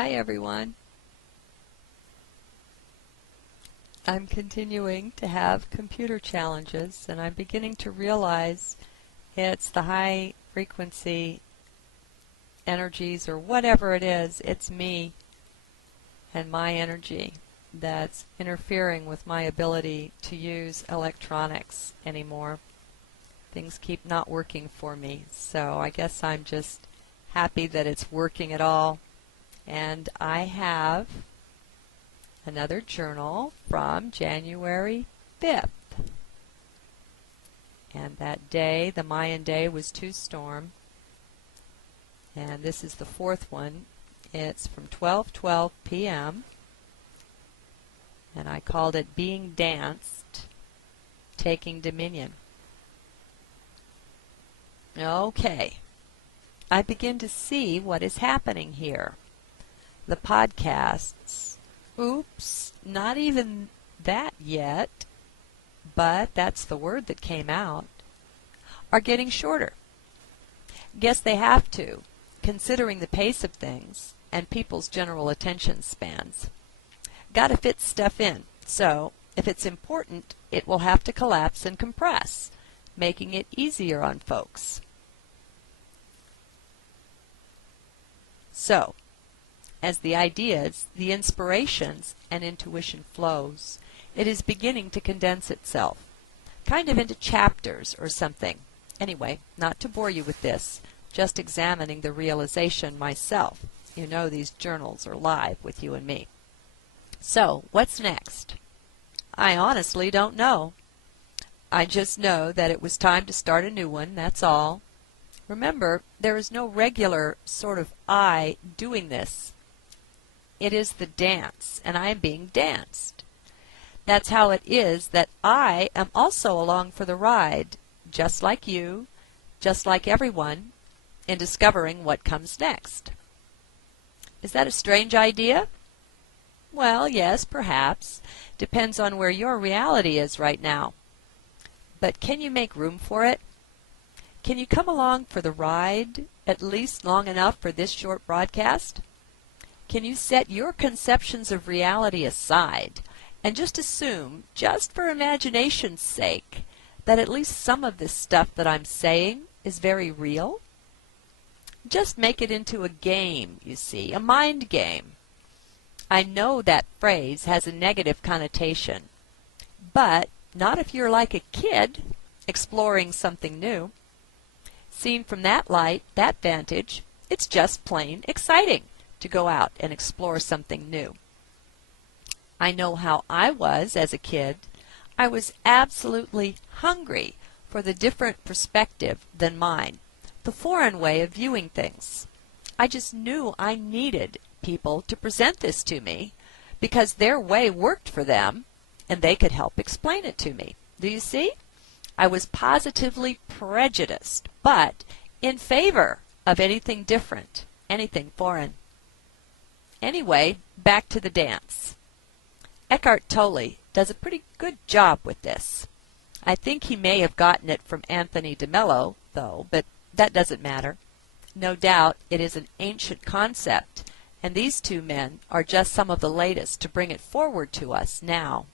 Hi everyone. I'm continuing to have computer challenges and I'm beginning to realize it's the high frequency energies or whatever it is, it's me and my energy that's interfering with my ability to use electronics anymore. Things keep not working for me, so I guess I'm just happy that it's working at all. And I have another journal from January 5th. And that day, the Mayan day, was 2 storm. And this is the fourth one. It's from 12:12 p.m. And I called it Being Danced, Taking Dominion. Okay. I begin to see what is happening here. The podcasts. Oops, not even that yet, but that's the word that came out, are getting shorter. Guess they have to, considering the pace of things and people's general attention spans. Gotta fit stuff in, so if it's important, it will have to collapse and compress, making it easier on folks. So, as the ideas, the inspirations, and intuition flows, it is beginning to condense itself, kind of into chapters or something. Anyway, not to bore you with this, just examining the realization myself. You know these journals are live with you and me. So, what's next? I honestly don't know. I just know that it was time to start a new one, that's all. Remember, there is no regular sort of I doing this. It is the dance, and I am being danced. That's how it is that I am also along for the ride, just like you, just like everyone, in discovering what comes next. Is that a strange idea? Well, yes, perhaps. Depends on where your reality is right now. But can you make room for it? Can you come along for the ride, at least long enough for this short broadcast? Can you set your conceptions of reality aside and just assume, just for imagination's sake, that at least some of this stuff that I'm saying is very real? Just make it into a game, you see, a mind game. I know that phrase has a negative connotation, but not if you're like a kid exploring something new. Seen from that light, that vantage, it's just plain exciting to go out and explore something new. I know how I was as a kid. I was absolutely hungry for the different perspective than mine, the foreign way of viewing things. I just knew I needed people to present this to me because their way worked for them and they could help explain it to me. Do you see? I was positively prejudiced, but in favor of anything different, anything foreign. Anyway, back to the dance. Eckhart Tolle does a pretty good job with this. I think he may have gotten it from Anthony DeMello, though, but that doesn't matter. No doubt it is an ancient concept, and these two men are just some of the latest to bring it forward to us now.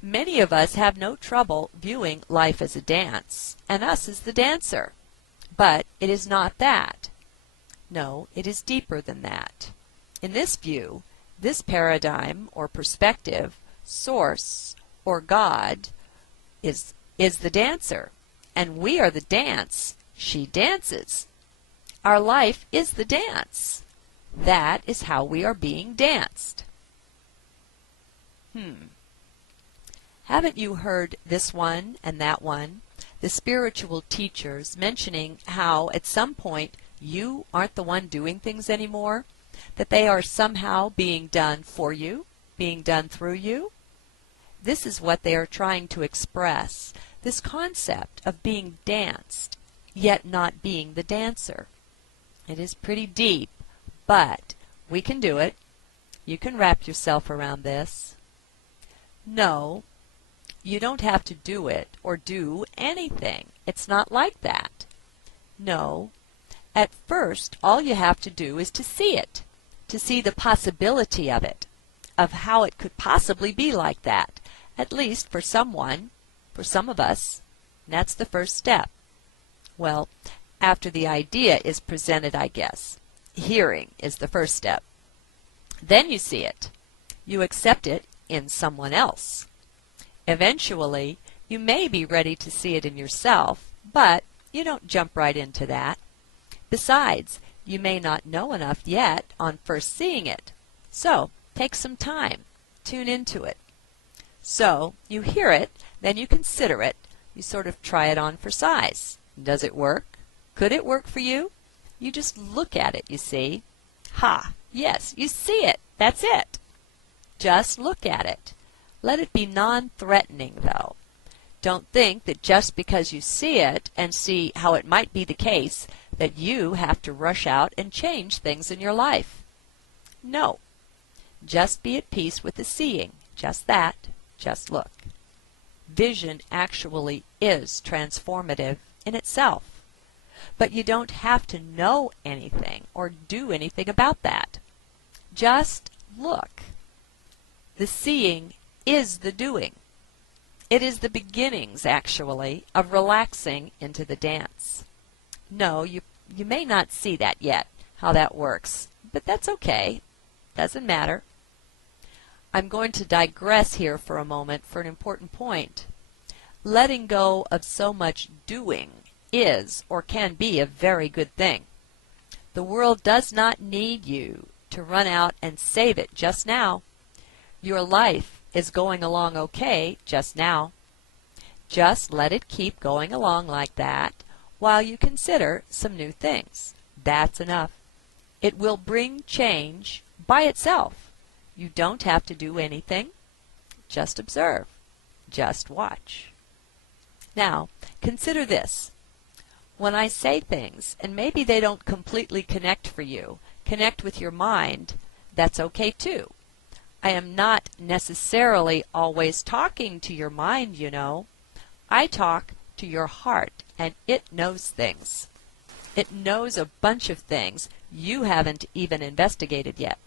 Many of us have no trouble viewing life as a dance, and us as the dancer. But it is not that. No, it is deeper than that. In this view, this paradigm or perspective, source or God, is the dancer, and we are the dance. She dances. Our life is the dance. That is how we are being danced. Haven't you heard this one and that one, the spiritual teachers mentioning how at some point you aren't the one doing things anymore, that they are somehow being done for you, being done through you? This is what they are trying to express, this concept of being danced, yet not being the dancer. It is pretty deep, but we can do it. You can wrap yourself around this. No, you don't have to do it or do anything. It's not like that. No. At first, all you have to do is to see it, to see the possibility of it, of how it could possibly be like that, at least for someone, for some of us. And that's the first step. Well, after the idea is presented, I guess. Hearing is the first step. Then you see it. You accept it in someone else. Eventually, you may be ready to see it in yourself, but you don't jump right into that. Besides, you may not know enough yet on first seeing it. So, take some time. Tune into it. So, you hear it, then you consider it. You sort of try it on for size. Does it work? Could it work for you? You just look at it, you see. Ha! Yes, you see it. That's it. Just look at it. Let it be non-threatening, though. Don't think that just because you see it and see how it might be the case that you have to rush out and change things in your life. No. Just be at peace with the seeing. Just that. Just look. Vision actually is transformative in itself. But you don't have to know anything or do anything about that. Just look. The seeing is the doing. It is the beginnings, actually, of relaxing into the dance. No, you may not see that yet, how that works, but that's okay. Doesn't matter. I'm going to digress here for a moment for an important point. Letting go of so much doing is or can be a very good thing. The world does not need you to run out and save it just now. Your life is going along okay just now. Just let it keep going along like that while you consider some new things. That's enough. It will bring change by itself. You don't have to do anything. Just observe. Just watch. Now, consider this. When I say things, and maybe they don't completely connect for you, connect with your mind, that's okay too. I am not necessarily always talking to your mind, you know. I talk to your heart, and it knows things. It knows a bunch of things you haven't even investigated yet.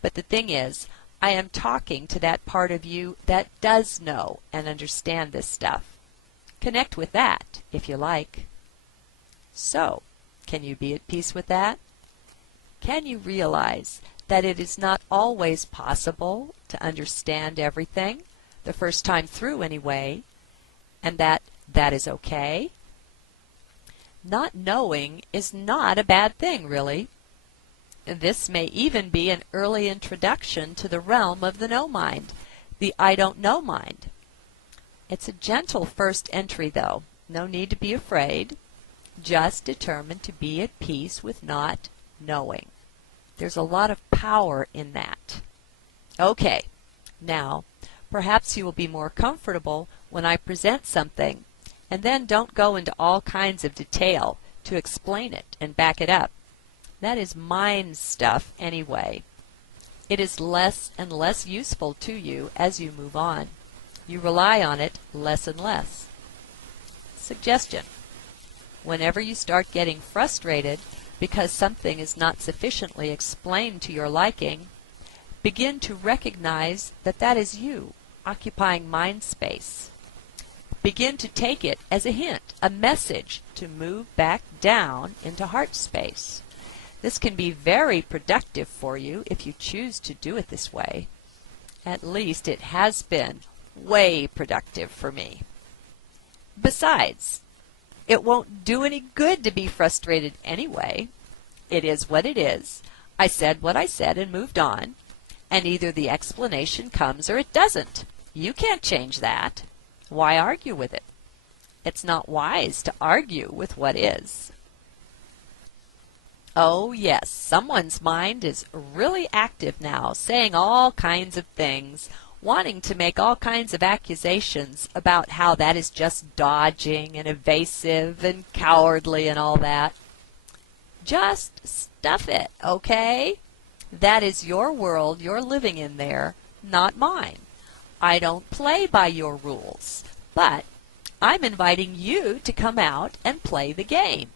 But the thing is, I am talking to that part of you that does know and understand this stuff. Connect with that, if you like. So, can you be at peace with that? Can you realize that it is not always possible to understand everything, the first time through anyway, and that is okay? Not knowing is not a bad thing, really. This may even be an early introduction to the realm of the no mind, the I don't know mind. It's a gentle first entry, though. No need to be afraid. Just determined to be at peace with not knowing. There's a lot of power in that. Okay, now, perhaps you will be more comfortable when I present something, and then don't go into all kinds of detail to explain it and back it up. That is mind stuff anyway. It is less and less useful to you as you move on. You rely on it less and less. Suggestion. Whenever you start getting frustrated because something is not sufficiently explained to your liking, begin to recognize that that is you occupying mind space. Begin to take it as a hint, a message to move back down into heart space. This can be very productive for you if you choose to do it this way. At least it has been way productive for me. Besides, it won't do any good to be frustrated anyway. It is what it is. I said what I said and moved on, and either the explanation comes or it doesn't. You can't change that. Why argue with it? It's not wise to argue with what is. Oh yes, someone's mind is really active now, saying all kinds of things, wanting to make all kinds of accusations about how that is just dodging and evasive and cowardly and all that. Just stuff it, okay? That is your world you're living in there, not mine. I don't play by your rules, but I'm inviting you to come out and play the game.